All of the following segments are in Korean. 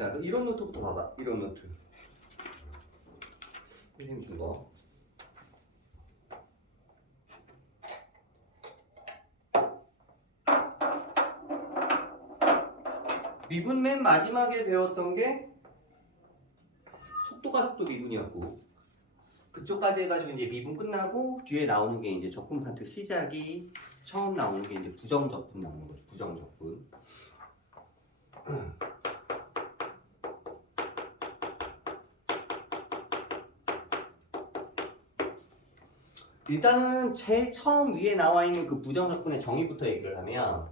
자, 그 이론 노트부터 봐봐. 이론 노트. 선생님 준 거. 미분 맨 마지막에 배웠던 게 속도가 속도 미분이었고, 그쪽까지 해가지고 이제 미분 끝나고 뒤에 나오는 게 이제 적분 파트 시작이 처음 나오는 게 이제 부정적분 나오는 거죠. 부정적분. 일단은 제일 처음 위에 나와 있는 그 부정적분의 정의부터 얘기를 하면,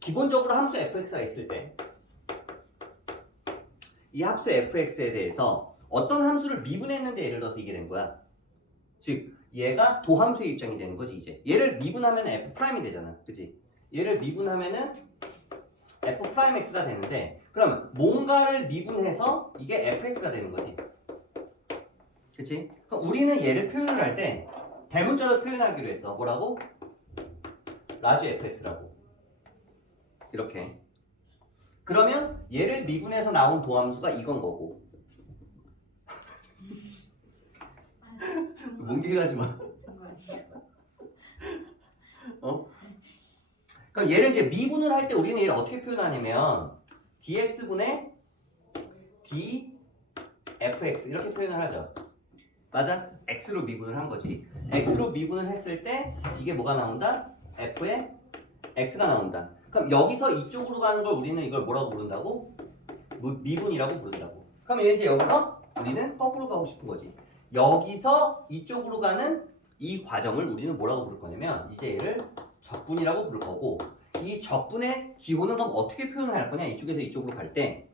기본적으로 함수 fx가 있을 때 이 함수 fx에 대해서 어떤 함수를 미분했는데 예를 들어서 이게 된 거야. 즉 얘가 도함수의 입장이 되는 거지. 이제 얘를 미분하면 f'이 되잖아. 그치? 얘를 미분하면은 f'x가 되는데, 그러면 뭔가를 미분해서 이게 fx가 되는 거지. 그치? 그럼 우리는 얘를 표현을 할 때 대문자로 표현하기로 했어. 뭐라고? 라지 fx라고. 이렇게. 그러면 얘를 미분해서 나온 도함수가 이건 거고. 몽길 가지 마. 그럼 얘를 이제 미분을 할 때 우리는 얘를 어떻게 표현하냐면 dx분의 dfx 이렇게 표현을 하죠. 맞아? x로 미분을 한 거지. x로 미분을 했을 때 이게 뭐가 나온다? f의 x가 나온다. 그럼 여기서 이쪽으로 가는 걸 우리는 이걸 뭐라고 부른다고? 미분이라고 부른다고. 그럼 이제 여기서 우리는 거꾸로 가고 싶은 거지. 여기서 이쪽으로 가는 이 과정을 우리는 뭐라고 부를 거냐면 이제 얘를 적분이라고 부를 거고, 이 적분의 기호는 그럼 어떻게 표현을 할 거냐? 이쪽에서 이쪽으로 갈 때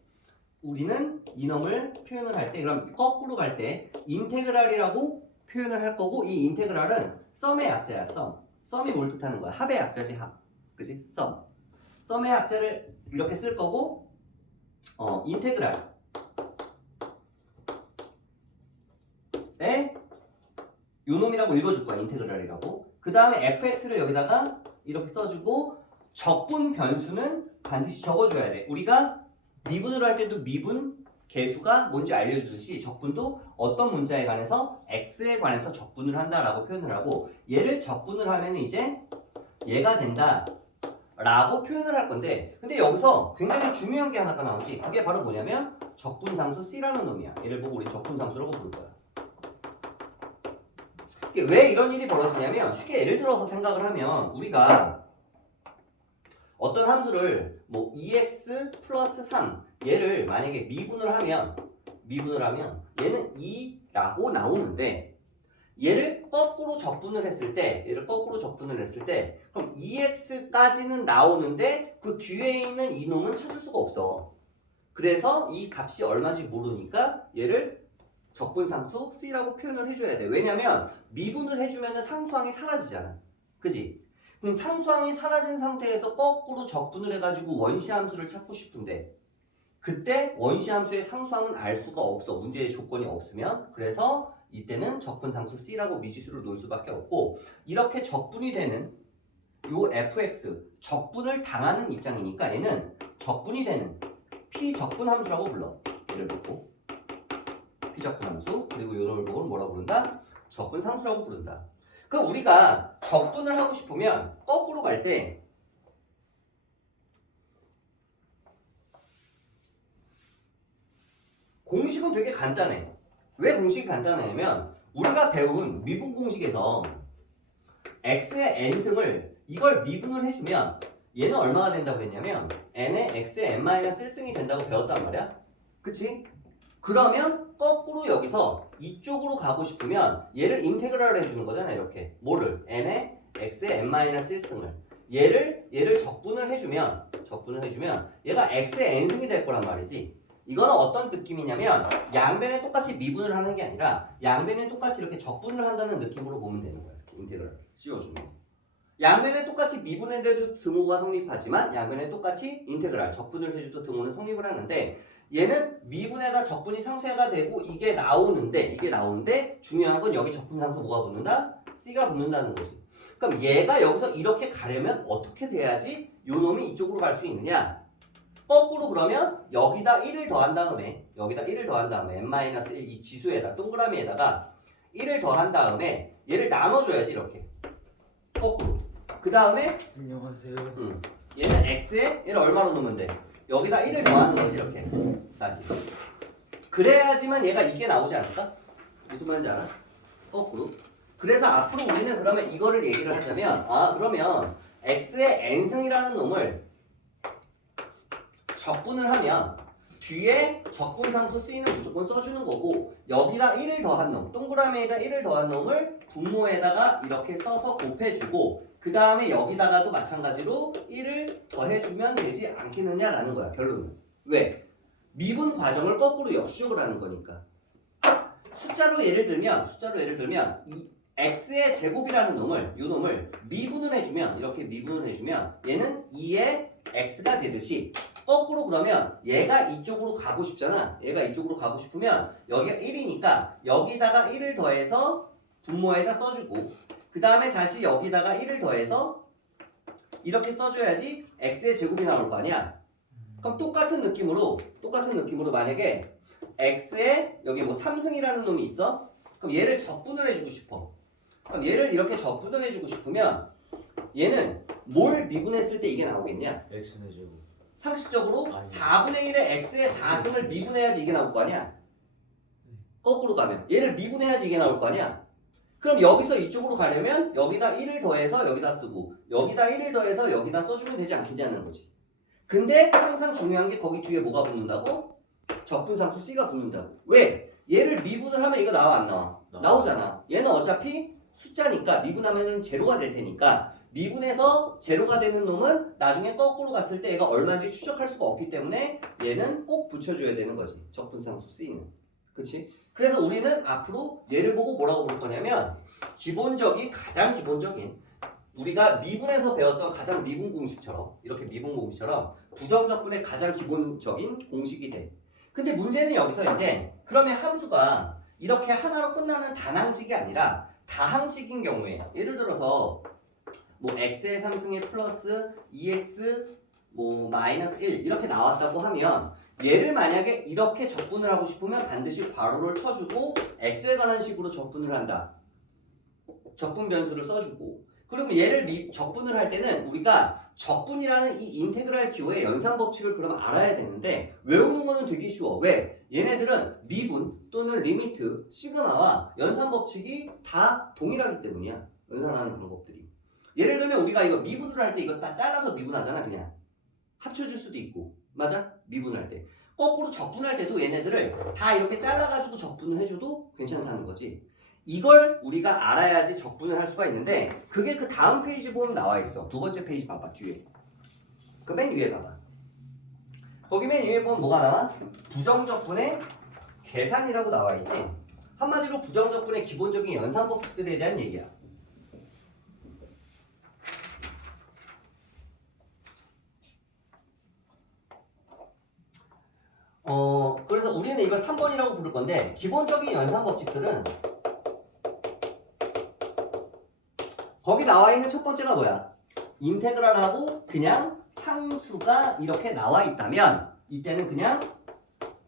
우리는 이놈을 표현을 할 때, 그럼 거꾸로 갈 때 인테그랄이라고 표현을 할 거고, 이 인테그랄은 썸의 약자야. 썸이 뭘 뜻하는 거야? 합의 약자지. 합. 그치? 썸의 약자를 이렇게 쓸 거고, 인테그랄 요놈이라고 읽어줄 거야. 인테그랄이라고. 그 다음에 fx를 여기다가 이렇게 써주고, 적분 변수는 반드시 적어줘야 돼. 우리가 미분으로 할 때도 미분 개수가 뭔지 알려주듯이 적분도 어떤 문자에 관해서 x에 관해서 적분을 한다라고 표현을 하고, 얘를 적분을 하면 이제 얘가 된다 라고 표현을 할 건데, 근데 여기서 굉장히 중요한 게 하나가 나오지. 그게 바로 뭐냐면 적분상수 C라는 놈이야. 얘를 보고 우리 적분상수라고 부를 거야. 왜 이런 일이 벌어지냐면, 쉽게 예를 들어서 생각을 하면 우리가 어떤 함수를 뭐 2x 플러스 3 얘를 만약에 미분을 하면 얘는 2라고 나오는데, 얘를 거꾸로 적분을 했을 때 그럼 2x까지는 나오는데 그 뒤에 있는 이놈은 찾을 수가 없어. 그래서 이 값이 얼마인지 모르니까 얘를 적분상수 C라고 표현을 해줘야 돼. 왜냐면 미분을 해주면 상수항이 사라지잖아. 그지? 그럼 상수항이 사라진 상태에서 거꾸로 적분을 해가지고 원시함수를 찾고 싶은데, 그때 원시함수의 상수항은 알 수가 없어. 문제의 조건이 없으면. 그래서 이때는 적분상수 C라고 미지수를 놓을 수밖에 없고, 이렇게 적분이 되는 요 fx, 적분을 당하는 입장이니까 얘는 적분이 되는 피적분함수라고 불러. 얘를 보고 피적분함수, 그리고 요놈을 보고 뭐라고 부른다? 적분상수라고 부른다. 그럼 우리가 적분을 하고 싶으면 거꾸로 갈 때 공식은 되게 간단해. 왜 공식이 간단하냐면 우리가 배운 미분 공식에서 x의 n승을 이걸 미분을 해주면 얘는 얼마가 된다고 했냐면 n의 x의 n-1승이 된다고 배웠단 말이야. 그치? 그러면 거꾸로 여기서 이쪽으로 가고 싶으면 얘를 인테그랄을 해주는 거잖아. 이렇게 뭐를? n의 x의 n-1승을 얘를 적분을 해주면 얘가 x의 n승이 될 거란 말이지. 이거는 어떤 느낌이냐면 양변에 똑같이 미분을 하는 게 아니라 양변에 똑같이 이렇게 적분을 한다는 느낌으로 보면 되는 거야. 이렇게 인테그랄 씌워주는 거. 양변에 똑같이 미분해도 등호가 성립하지만 양변에 똑같이 인테그랄 적분을 해줘도 등호는 성립을 하는데, 얘는 미분에다 적분이 상쇄가 되고 이게 나오는데 중요한 건 여기 적분상수 뭐가 붙는다? C가 붙는다는 거지. 그럼 얘가 여기서 이렇게 가려면 어떻게 돼야지 요 놈이 이쪽으로 갈 수 있느냐? 거꾸로 그러면 여기다 1을 더한 다음에 n-1 이 지수에다 동그라미에다가 1을 더한 다음에 얘를 나눠줘야지 이렇게 거꾸로. 그 다음에 안녕하세요. 얘는 x에 얘를 얼마로 놓으면 돼? 여기다 1을 더하는 거지 이렇게 다시. 그래야지만 얘가 이게 나오지 않을까? 무슨 말인지 알아? 거꾸로. 그래서 앞으로 우리는 그러면 이거를 얘기를 하자면 그러면 x의 n승이라는 놈을 적분을 하면 뒤에 적분상수 C는 무조건 써주는 거고 여기다 1을 더한 놈 동그라미에다 1을 더한 놈을 분모에다가 이렇게 써서 곱해주고 그 다음에 여기다가도 마찬가지로 1을 더해주면 되지 않겠느냐라는 거야 결론은. 왜? 미분 과정을 거꾸로 역수적을 하는 거니까. 숫자로 예를 들면 이 x의 제곱이라는 놈을 요 놈을 미분을 해주면 이렇게 미분을 해주면 얘는 2의 x가 되듯이 거꾸로 그러면 얘가 이쪽으로 가고 싶잖아. 얘가 이쪽으로 가고 싶으면 여기가 1이니까 여기다가 1을 더해서 분모에다 써주고 그 다음에 다시 여기다가 1을 더해서 이렇게 써줘야지 x의 제곱이 나올 거 아니야. 그럼 똑같은 느낌으로 만약에 x에 여기 뭐 3승이라는 놈이 있어? 그럼 얘를 적분을 해주고 싶어. 그럼 얘를 이렇게 적분을 해주고 싶으면 얘는 뭘 미분했을 때 이게 나오겠냐? x는 제곱. 상식적으로 아니. 4분의 1의 x의 4승을 미분해야지 이게 나올 거 아니야? 거꾸로 가면 얘를 미분해야지 이게 나올 거 아니야? 그럼 여기서 이쪽으로 가려면 여기다 1을 더해서 여기다 쓰고 여기다 1을 더해서 여기다 써주면 되지 않겠냐는 거지. 근데 항상 중요한 게 거기 뒤에 뭐가 붙는다고? 적분상수 C가 붙는다고. 왜? 얘를 미분을 하면 이거 나와 안 나와? 나오잖아. 얘는 어차피 숫자니까 미분하면 제로가 될 테니까 미분해서 제로가 되는 놈은 나중에 거꾸로 갔을 때 얘가 얼마인지 추적할 수가 없기 때문에 얘는 꼭 붙여줘야 되는 거지. 적분상수 C는. 그치? 그래서 우리는 앞으로 얘를 보고 뭐라고 부를 거냐면 가장 기본적인 우리가 미분에서 배웠던 가장 미분 공식처럼 이렇게 미분 공식처럼 부정적분의 가장 기본적인 공식이 돼. 근데 문제는 여기서 이제 그러면 함수가 이렇게 하나로 끝나는 단항식이 아니라 다항식인 경우에 예를 들어서 뭐 x의 3승에 플러스 2x 뭐 마이너스 1 이렇게 나왔다고 하면 얘를 만약에 이렇게 적분을 하고 싶으면 반드시 괄호를 쳐주고 x에 관한 식으로 적분을 한다. 적분 변수를 써주고 그러면 얘를 적분을 할 때는 우리가 적분이라는 이 인테그랄 기호의 연산 법칙을 그러면 알아야 되는데 외우는 거는 되게 쉬워. 왜? 얘네들은 미분 또는 리미트, 시그마와 연산 법칙이 다 동일하기 때문이야. 연산하는 방법들이. 예를 들면 우리가 이거 미분을 할 때 이거 다 잘라서 미분하잖아. 그냥 합쳐줄 수도 있고 맞아? 미분할 때 거꾸로 적분할 때도 얘네들을 다 이렇게 잘라가지고 적분을 해줘도 괜찮다는 거지. 이걸 우리가 알아야지 적분을 할 수가 있는데 그게 그 다음 페이지 보면 나와 있어. 두 번째 페이지 봐봐 뒤에. 그 맨 위에 봐봐. 거기 맨 위에 보면 뭐가 나와? 부정적분의 계산이라고 나와 있지. 한마디로 부정적분의 기본적인 연산 법칙들에 대한 얘기야. 그래서 우리는 이걸 3번이라고 부를 건데 기본적인 연산 법칙들은 거기 나와 있는 첫 번째가 뭐야? 인테그랄하고 그냥 상수가 이렇게 나와 있다면 이때는 그냥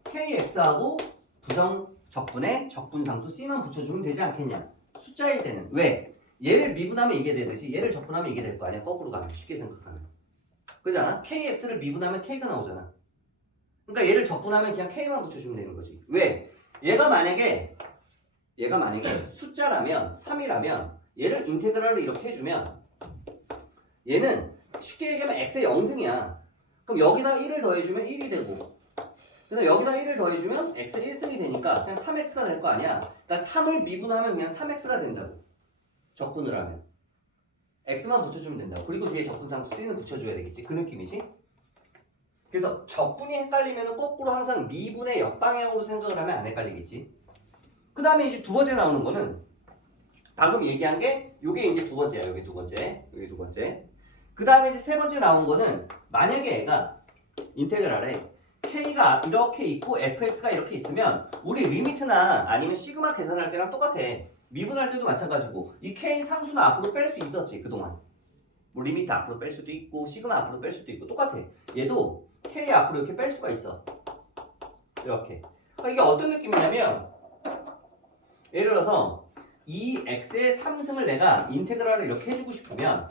kx하고 부정적분에 적분상수 c만 붙여주면 되지 않겠냐? 숫자일 때는. 왜? 얘를 미분하면 이게 되듯이 얘를 적분하면 이게 될 거 아니야? 거꾸로 가면 쉽게 생각하면. 그잖아? kx를 미분하면 k가 나오잖아. 그러니까 얘를 적분하면 그냥 k만 붙여주면 되는 거지. 왜? 얘가 만약에 숫자라면 3이라면 얘를 인테그랄로 이렇게 해주면 얘는 쉽게 얘기하면 x의 0승이야. 그럼 여기다 1을 더해주면 1이 되고 그래서 여기다 1을 더해주면 x의 1승이 되니까 그냥 3x가 될 거 아니야. 그러니까 3을 미분하면 그냥 3x가 된다고. 적분을 하면 x만 붙여주면 된다고. 그리고 뒤에 적분상수 c는 붙여줘야 되겠지. 그 느낌이지. 그래서 적분이 헷갈리면 거꾸로 항상 미분의 역방향으로 생각을 하면 안 헷갈리겠지. 그 다음에 이제 두 번째 나오는 거는 방금 얘기한 게 요게 이제 두 번째야. 여기 두 번째. 그 다음에 이제 세 번째 나온 거는 만약에 얘가 인테그랄에 k가 이렇게 있고 fx가 이렇게 있으면 우리 리미트나 아니면 시그마 계산할 때랑 똑같아. 미분할 때도 마찬가지고 이 k 상수는 앞으로 뺄 수 있었지 그동안. 뭐 리미트 앞으로 뺄 수도 있고 시그마 앞으로 뺄 수도 있고 똑같아. 얘도 K 앞으로 이렇게 뺄 수가 있어. 이렇게. 그러니까 이게 어떤 느낌이냐면 예를 들어서 이 x의 3승을 내가 인테그랄을 이렇게 해주고 싶으면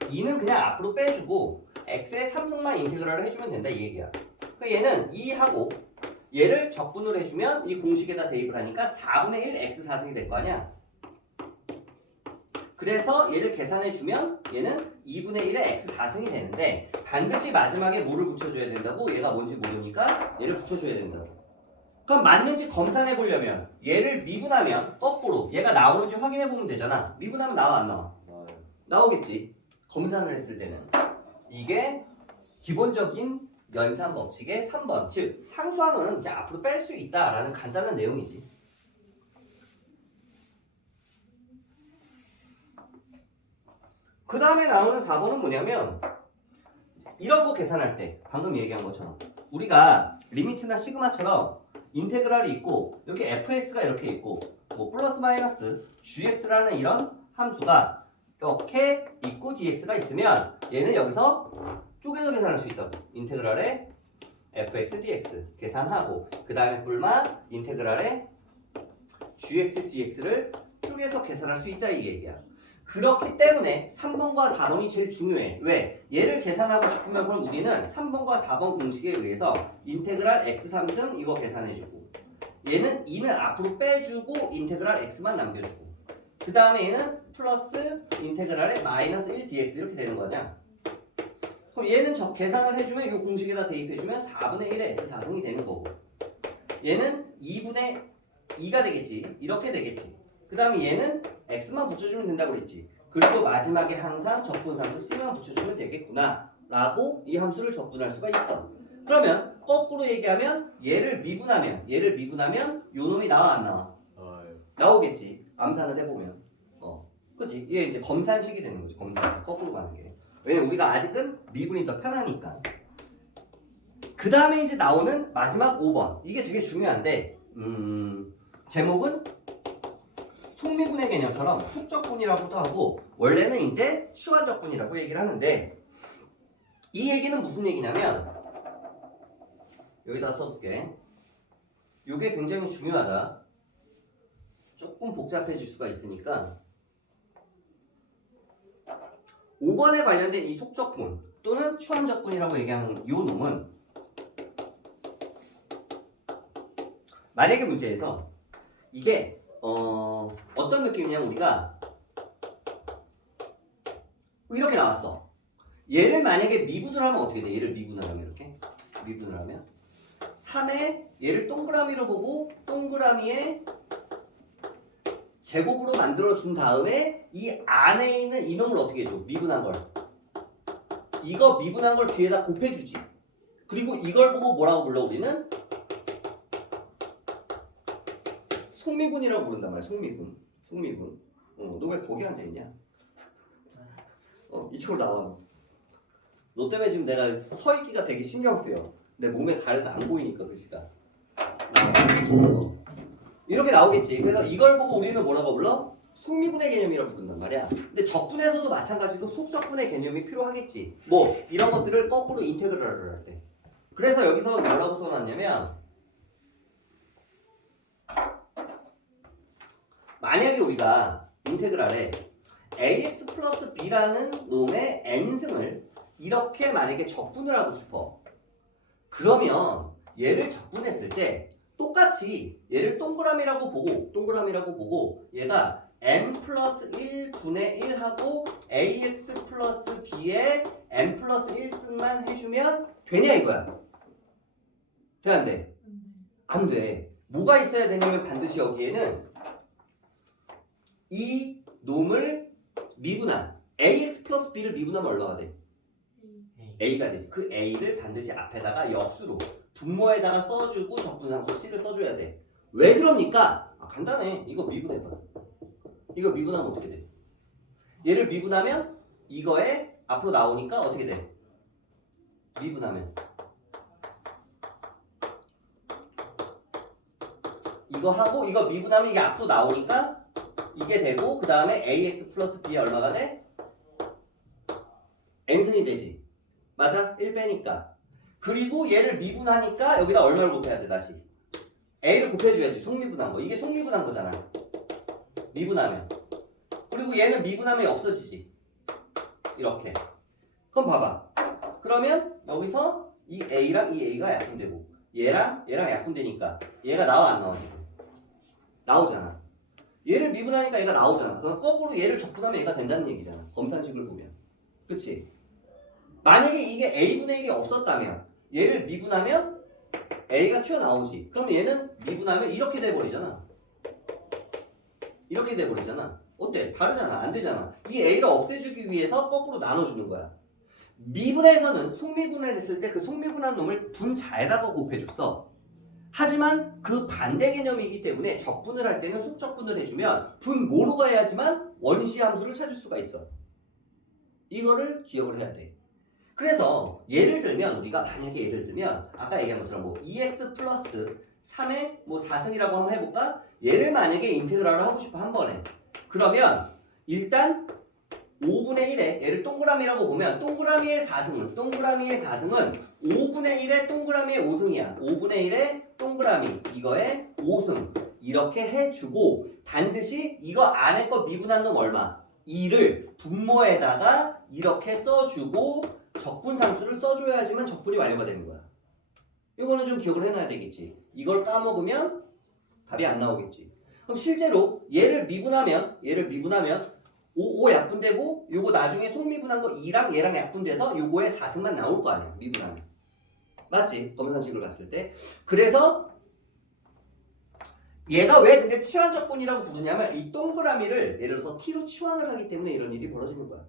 2는 그냥 앞으로 빼주고 x의 3승만 인테그랄을 해주면 된다 이 얘기야. 그러니까 얘는 2하고 얘를 적분을 해주면 이 공식에다 대입을 하니까 4분의 1 x 4승이 될 거 아니야. 그래서 얘를 계산해주면 얘는 2분의 1의 x 4승이 되는데 반드시 마지막에 뭐를 붙여줘야 된다고? 얘가 뭔지 모르니까 얘를 붙여줘야 된다고. 그럼 맞는지 검사해 보려면 얘를 미분하면 거꾸로 얘가 나오는지 확인해 보면 되잖아. 미분하면 나와 안 나와? 나오겠지. 검산을 했을 때는 이게 기본적인 연산 법칙의 3번 즉 상수항은 그냥 앞으로 뺄 수 있다라는 간단한 내용이지. 그 다음에 나오는 4번은 뭐냐면 이런 거 계산할 때 방금 얘기한 것처럼 우리가 리미트나 시그마처럼 인테그랄이 있고 여기 fx가 이렇게 있고 뭐 플러스 마이너스 gx라는 이런 함수가 이렇게 있고 dx가 있으면 얘는 여기서 쪼개서 계산할 수 있다고. 인테그랄에 fx dx 계산하고 그 다음에 뿔마 인테그랄에 gx dx를 쪼개서 계산할 수 있다 이 얘기야. 그렇기 때문에 3번과 4번이 제일 중요해. 왜? 얘를 계산하고 싶으면 그럼 우리는 3번과 4번 공식에 의해서 인테그랄 x 3승 이거 계산해주고 얘는 2는 앞으로 빼주고 인테그랄 x만 남겨주고 그 다음에 얘는 플러스 인테그랄에 마이너스 1 dx 이렇게 되는 거냐. 그럼 얘는 계산을 해주면 이 공식에다 대입해주면 4분의 1의 x 4승이 되는 거고 얘는 2분의 2가 되겠지. 이렇게 되겠지. 그 다음에 얘는 x만 붙여주면 된다고 그랬지. 그리고 마지막에 항상 적분상수 c만 붙여주면 되겠구나 라고 이 함수를 적분할 수가 있어. 그러면 거꾸로 얘기하면 얘를 미분하면 요 놈이 나와 안 나와? 나오겠지. 암산을 해보면 그치? 이게 이제 검산식이 되는 거지. 검산 거꾸로 가는 게. 왜냐면 우리가 아직은 미분이 더 편하니까. 그 다음에 이제 나오는 마지막 5번 이게 되게 중요한데 제목은 속미분의 개념처럼 속적분이라고도 하고 원래는 이제 치환적분이라고 얘기를 하는데 이 얘기는 무슨 얘기냐면 여기다 써줄게. 이게 굉장히 중요하다. 조금 복잡해질 수가 있으니까 5번에 관련된 이 속적분 또는 치환적분이라고 얘기하는 이 놈은 만약에 문제에서 이게 어떤 느낌이냐면 우리가 이렇게 나왔어. 얘를 만약에 미분을 하면 어떻게 돼? 얘를 미분을 하면 이렇게 미분을 하면 3에 얘를 동그라미로 보고 동그라미에 제곱으로 만들어 준 다음에 이 안에 있는 이놈을 어떻게 해줘? 미분한 걸. 이거 미분한 걸 뒤에다 곱해주지. 그리고 이걸 보고 뭐라고 불러 우리는? 속미분이라고 부른단 말이야. 속미분. 너 왜 거기 앉아있냐? 이쪽으로 나와. 너 때문에 지금 내가 서 있기가 되게 신경 쓰여. 내 몸에 가려서 안 보이니까 글씨가. 이렇게 나오겠지. 그래서 이걸 보고 우리는 뭐라고 불러? 속미분의 개념이라고 부른단 말이야. 근데 적분에서도 마찬가지로 속적분의 개념이 필요하겠지. 뭐 이런 것들을 거꾸로 인테그랄을 할 때. 그래서 여기서 뭐라고 써놨냐면 만약에 우리가 인테그랄에 ax 플러스 b라는 놈의 n승을 이렇게 만약에 적분을 하고 싶어. 그러면 얘를 적분했을 때 똑같이 얘를 동그라미라고 보고 얘가 n 플러스 1분의 1하고 ax 플러스 b에 n 플러스 1승만 해주면 되냐 이거야. 돼 안 돼? 안 돼. 뭐가 있어야 되냐면 반드시 여기에는 이 놈을 미분한 ax 플러스 b를 미분하면 얼마가 돼? a가 되지. 그 a를 반드시 앞에다가 역수로 분모에다가 써주고 적분상수 c를 써줘야 돼. 왜 그럽니까? 간단해. 이거 미분해봐. 이거 미분하면 어떻게 돼? 얘를 미분하면 이거에 앞으로 나오니까 어떻게 돼? 미분하면 이거 하고 이거 미분하면 이게 앞으로 나오니까 이게 되고 그 다음에 ax 플러스 b에 얼마가 돼? n승이 되지. 맞아? 1 빼니까. 그리고 얘를 미분하니까 여기다 얼마를 곱해야 돼 다시? a를 곱해줘야지. 속미분한 거. 이게 속미분한 거잖아. 미분하면. 그리고 얘는 미분하면 없어지지. 이렇게. 그럼 봐봐. 그러면 여기서 이 a랑 이 a가 약분되고 얘랑 약분되니까 얘가 나와 안 나와 지금? 나오잖아. 얘를 미분하니까 얘가 나오잖아. 그럼 거꾸로 얘를 적분하면 얘가 된다는 얘기잖아. 검산식을 보면. 그치? 만약에 이게 a분의 1이 없었다면 얘를 미분하면 a가 튀어나오지. 그럼 얘는 미분하면 이렇게 돼버리잖아. 이렇게 돼버리잖아. 어때? 다르잖아. 안 되잖아. 이 a를 없애주기 위해서 거꾸로 나눠주는 거야. 미분에서는 속미분을 했을 때 그 속미분한 놈을 분자에다가 곱해줬어. 하지만 그 반대 개념이기 때문에 적분을 할 때는 속적분을 해주면 분모로 해야지만 원시 함수를 찾을 수가 있어. 이거를 기억을 해야 돼. 그래서 예를 들면 우리가 만약에 예를 들면 아까 얘기한 것처럼 뭐 2x 플러스 3의 뭐 4승이라고 한번 해볼까? 얘를 만약에 인테그랄을 하고 싶어 한 번에. 그러면 일단 5분의 1에 얘를 동그라미라고 보면 동그라미의 4승은 5분의 1의 동그라미의 5승이야. 5분의 1의 동그라미 이거의 5승 이렇게 해주고 반드시 이거 안에 거 미분한 놈 얼마? 2를 분모에다가 이렇게 써주고 적분상수를 써줘야지만 적분이 완료가 되는 거야. 이거는 좀 기억을 해놔야 되겠지. 이걸 까먹으면 답이 안 나오겠지. 그럼 실제로 얘를 미분하면 5 약분되고 요거 나중에 속미분한 거 2랑 얘랑 약분돼서 요거에 4승만 나올 거 아니야. 미분하면. 맞지? 검산식을 봤을 때. 그래서 얘가 왜 근데 치환적분이라고 부르냐면 이 동그라미를 예를 들어서 t로 치환을 하기 때문에 이런 일이 벌어지는 거야.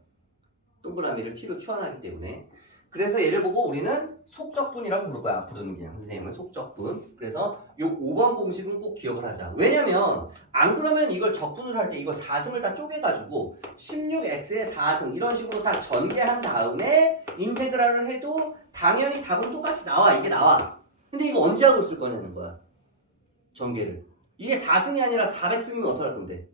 동그라미를 t로 치환하기 때문에. 그래서 얘를 보고 우리는 속적분이라고 부를 거야. 앞으로는 그냥 선생님은 속적분. 그래서 요 5번 공식은 꼭 기억을 하자. 왜냐면 안 그러면 이걸 적분을 할 때 이거 4승을 다 쪼개가지고 16x의 4승 이런 식으로 다 전개한 다음에 인테그랄을 해도 당연히 답은 똑같이 나와. 이게 나와. 근데 이거 언제 하고 있을 거냐는 거야. 전개를. 이게 4승이 아니라 400승이면 어떡할 건데?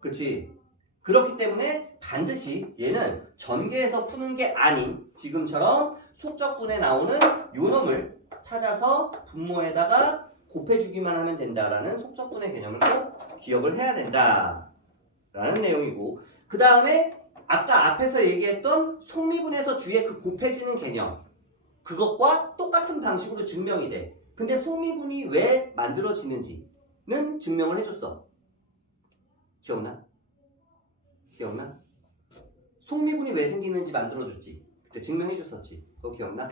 그치? 그렇기 때문에 반드시 얘는 전개해서 푸는 게 아닌 지금처럼 속적분에 나오는 요놈을 찾아서 분모에다가 곱해주기만 하면 된다라는 속적분의 개념을 꼭 기억을 해야 된다라는 내용이고 그 다음에 아까 앞에서 얘기했던 속미분에서 뒤에 그 곱해지는 개념 그것과 똑같은 방식으로 증명이 돼. 근데 속미분이 왜 만들어지는지는 증명을 해줬어. 기억나? 기억나? 속미분이 왜 생기는지 만들어줬지. 그때 증명해줬었지. 그거 기억나?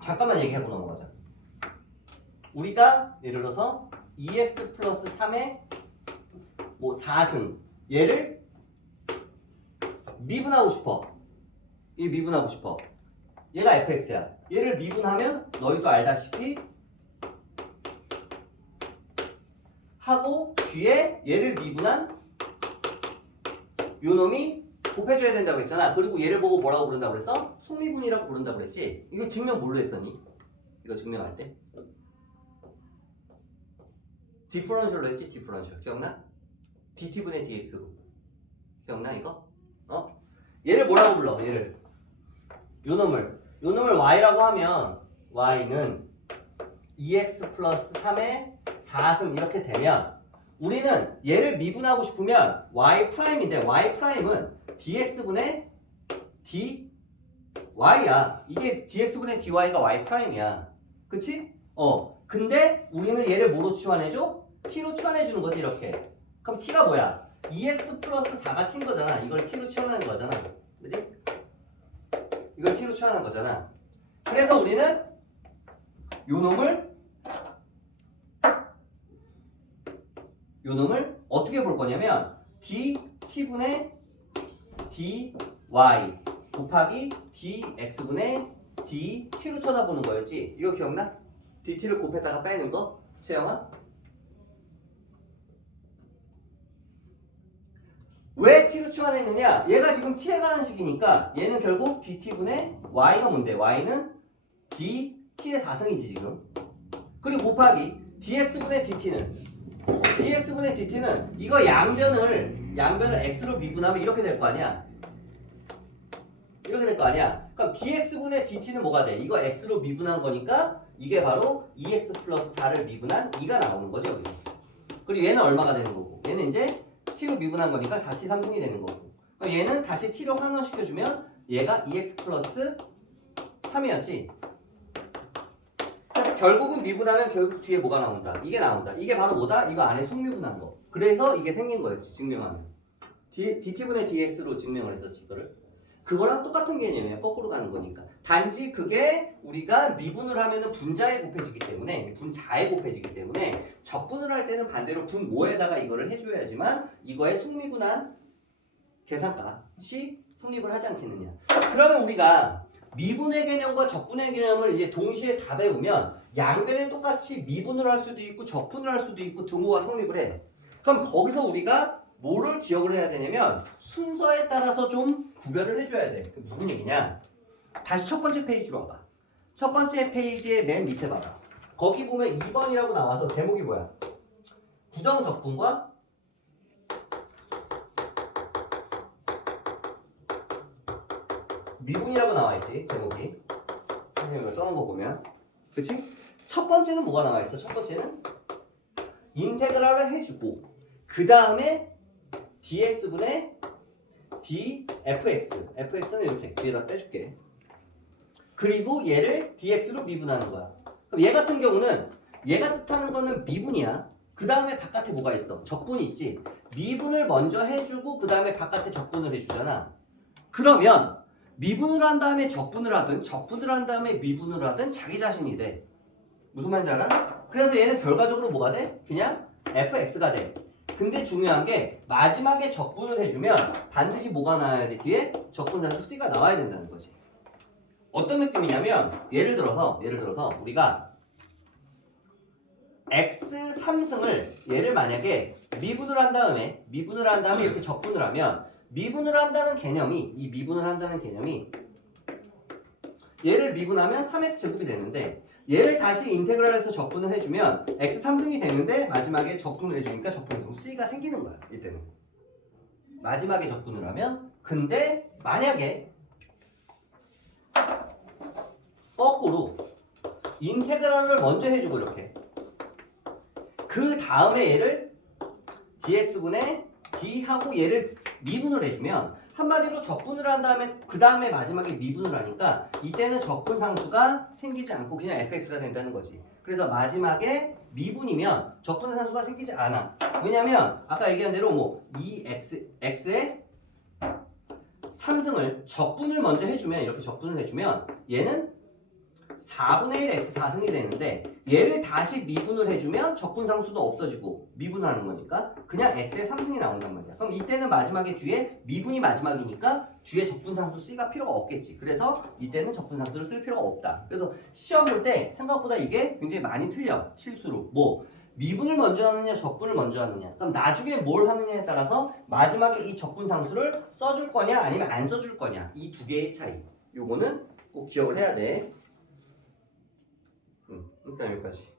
잠깐만 얘기하고 넘어가자. 우리가 예를 들어서 2x 플러스 3의 뭐 4승 얘를 미분하고 싶어. 이 미분하고 싶어. 얘가 fx야. 얘를 미분하면 너희도 알다시피 하고 뒤에 얘를 미분한 요 놈이 곱해줘야 된다고 했잖아. 그리고 얘를 보고 뭐라고 부른다고 그랬어? 속미분이라고 부른다고 그랬지? 이거 증명 뭘로 했었니? 이거 증명할 때? 디퍼런셜로 했지? 디퍼런셜. 기억나? dt분의 dx로. 기억나 이거? 얘를 뭐라고 불러? 얘를. 요 놈을 y라고 하면 y는 2x 플러스 3의 4승 이렇게 되면 우리는 얘를 미분하고 싶으면 y'인데 y'은 dx분의 dy야. 이게 dx분의 dy가 y'이야. 그치? 근데 우리는 얘를 뭐로 치환해줘? t로 치환해주는 거지 이렇게. 그럼 t가 뭐야? 2x 플러스 4가 t인 거잖아. 이걸 t로 치환하는 거잖아. 그치? 이걸 t로 치환한 거잖아. 그래서 우리는 요 놈을 어떻게 볼 거냐면 dt분의 dy 곱하기 dx분의 dt로 쳐다보는 거였지. 이거 기억나? dt를 곱했다가 빼는 거? 채영아? 왜 t로 치환했느냐? 얘가 지금 t에 관한 식이니까 얘는 결국 dt분의 y가 뭔데? y는 t의 4승이지 지금. 그리고 곱하기 dx분의 dt는 이거 양변을 x로 미분하면 이렇게 될 거 아니야. 이렇게 될 거 아니야. 그럼 dx분의 dt는 뭐가 돼? 이거 x로 미분한 거니까 이게 바로 2x 플러스 4를 미분한 2가 나오는 거죠, 여기서. 그리고 얘는 얼마가 되는 거고? 얘는 이제 t로 미분한 거니까 4t 3승이 되는 거고. 그럼 얘는 다시 t로 환원시켜주면 얘가 2x 플러스 3이었지. 그래서 결국은 미분하면 결국 뒤에 뭐가 나온다? 이게 나온다. 이게 바로 뭐다? 이거 안에 속미분한 거. 그래서 이게 생긴 거였지, 증명하면. dt분의 dx로 증명을 했었지, 이거를. 그거랑 똑같은 개념이야. 거꾸로 가는 거니까. 단지 그게 우리가 미분을 하면은 분자에 곱해지기 때문에, 분자에 곱해지기 때문에 적분을 할 때는 반대로 분모에다가 이거를 해줘야지만 이거의 속미분한 계산값이 성립을 하지 않겠느냐. 그러면 우리가 미분의 개념과 적분의 개념을 이제 동시에 다 배우면 양변에 똑같이 미분을 할 수도 있고 적분을 할 수도 있고 등호가 성립을 해. 그럼 거기서 우리가 뭐를 기억을 해야 되냐면 순서에 따라서 좀 구별을 해줘야 돼. 무슨 얘기냐? 다시 첫 번째 페이지로 와봐. 첫 번째 페이지의 맨 밑에 봐봐. 거기 보면 2번이라고 나와서 제목이 뭐야? 부정적분과 미분이라고 나와있지, 제목이. 선생님이 써놓은 거 보면. 그치? 첫 번째는 뭐가 나와있어? 첫 번째는 인테그랄을 해주고 그 다음에 dx분의 dfx fx는 이렇게 뒤에다 빼줄게. 그리고 얘를 dx로 미분하는 거야. 그럼 얘 같은 경우는 얘가 뜻하는 거는 미분이야. 그 다음에 바깥에 뭐가 있어? 적분이 있지. 미분을 먼저 해주고 그 다음에 바깥에 적분을 해주잖아. 그러면 미분을 한 다음에 적분을 하든 적분을 한 다음에 미분을 하든 자기 자신이 돼. 무슨 말인지 알아? 그래서 얘는 결과적으로 뭐가 돼? 그냥 fx가 돼. 근데 중요한 게 마지막에 적분을 해주면 반드시 뭐가 나와야 돼? 뒤에 적분산수 c가 나와야 된다는 거지. 어떤 느낌이냐면 예를 들어서 우리가 x 3승을 얘를 만약에 미분을 한 다음에 이렇게 적분을 하면 미분을 한다는 개념이 얘를 미분하면 3x 제곱이 되는데 얘를 다시 인테그랄해서 적분을 해주면 x 3승이 되는데 마지막에 적분을 해주니까 적분성 c가 생기는 거야. 이때는 마지막에 적분을 하면. 근데 만약에 거꾸로 인테그랄을 먼저 해주고 이렇게 그 다음에 얘를 dx분의 d하고 얘를 미분을 해주면 한마디로 적분을 한 다음에 그 다음에 마지막에 미분을 하니까 이때는 적분상수가 생기지 않고 그냥 fx가 된다는 거지. 그래서 마지막에 미분이면 적분상수가 생기지 않아. 왜냐면 아까 얘기한 대로 뭐 2x의 3승을 적분을 먼저 해주면 이렇게 적분을 해주면 얘는 4분의 1 x 4승이 되는데 얘를 다시 미분을 해주면 적분상수도 없어지고 미분하는 거니까 그냥 x의 3승이 나온단 말이야. 그럼 이때는 마지막에 뒤에 미분이 마지막이니까 뒤에 적분상수 c가 필요가 없겠지. 그래서 이때는 적분상수를 쓸 필요가 없다. 그래서 시험 볼 때 생각보다 이게 굉장히 많이 틀려. 실수로. 뭐 미분을 먼저 하느냐 적분을 먼저 하느냐. 그럼 나중에 뭘 하느냐에 따라서 마지막에 이 적분상수를 써줄 거냐 아니면 안 써줄 거냐. 이 두 개의 차이. 요거는 꼭 기억을 해야 돼. 일단 여기까지.